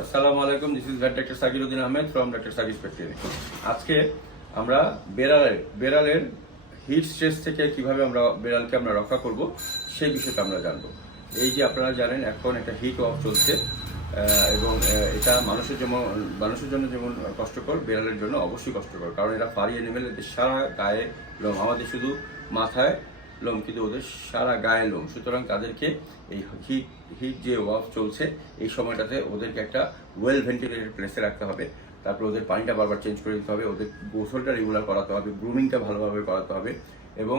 আসসালামু আলাইকুম, this is doctor Shakiruddin Ahmed from doctor Shakir Spectric. আজকে আমরা বেড়ালের হিট স্ট্রেস থেকে কিভাবে বেড়ালকে আমরা রক্ষা করব সেই বিষয়টা আমরা জানবো। এই যে আপনারা জানেন এখন একটা হিট ওয়েভ চলছে এবং এটা মানুষের জন্য যেমন কষ্টকর, বেড়ালের জন্য অবশ্যই কষ্টকর, কারণ এরা ফারি অ্যানিমেল, এদের সারা গায়ে লোম, আমাদের শুধু মাথায় লোম কিন্তু ওদের সারা গায়ে লোম। সুতরাং তাদেরকে এই হিট যে ওয়াভ চলছে এই সময়টাতে ওদেরকে একটা ওয়েল ভেন্টিলেটেড প্লেসে রাখতে হবে। তারপর ওদের পানিটা বারবার চেঞ্জ করে দিতে হবে, ওদের গোসলটা রেগুলার করাতে হবে, গ্রুমিংটা ভালোভাবে করাতে হবে এবং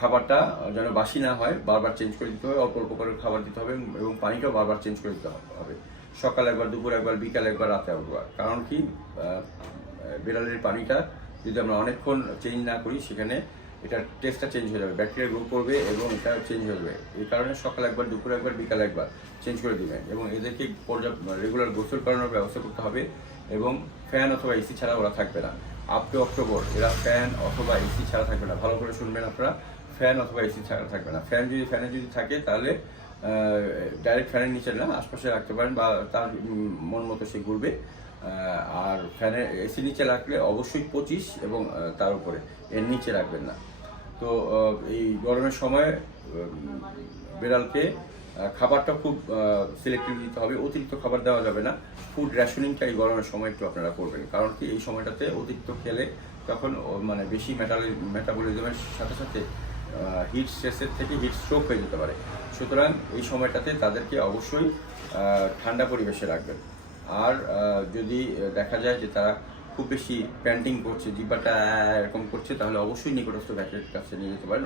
খাবারটা যেন বাসি না হয় বারবার চেঞ্জ করে দিতে হবে, অল্প অল্প করে খাবার দিতে হবে এবং পানিটাও বারবার চেঞ্জ করে দিতে হবে। সকাল একবার, দুপুর একবার, বিকাল একবার, রাতে একবার। কারণ কি, বিড়ালের পানিটা যদি আমরা অনেকক্ষণ চেঞ্জ না করি সেখানে এটার টেস্টটা চেঞ্জ হয়ে যাবে, ব্যাকটেরিয়া গ্রো করবে এবং এটা চেঞ্জ হয়ে যাবে। এই কারণে সকাল একবার, দুপুর একবার, বিকাল একবার চেঞ্জ করে দিবেন এবং এদেরকে রেগুলার গোসল করানোর ব্যবস্থা করতে হবে এবং ফ্যান অথবা এসি ছাড়া ওরা থাকবে না। আপ টু অক্টোবর এরা ফ্যান অথবা এসি ছাড়া থাকবে না। ভালো করে শুনবেন আপনারা, ফ্যান অথবা এসি ছাড়া থাকবে না। ফ্যানে যদি থাকে তাহলে ডাইরেক্ট ফ্যানের নিচে না, আশপাশে রাখতে পারেন বা তার মন মতো সে ঘুরবে। আর ফ্যানের এসি নিচে রাখলে অবশ্যই 25 এবং তার উপরে, এর নিচে রাখবেন না। তো এই গরমের সময় বিড়ালকে খাবারটা খুব সিলেক্টিভ দিতে হবে, অতিরিক্ত খাবার দেওয়া যাবে না। ফুড রেশনিংটা এই গরমের সময় একটু আপনারা করবেন, কারণ কি এই সময়টাতে অতিরিক্ত খেলে তখন মানে বেশি মেটাবলিজমের সাথে সাথে হিট স্ট্রেসের থেকে হিট স্ট্রোক হয়ে যেতে পারে। সুতরাং এই সময়টাতে তাদেরকে অবশ্যই ঠান্ডা পরিবেশে রাখবেন। আর যদি দেখা যায় যে তারা খুব বেশি প্যান্টিং করছে, জিহ্বাটা এরকম করছে, তাহলে অবশ্যই নিকটস্থ ভেটেরিনারির কাছে নিয়ে যেতে পারেন।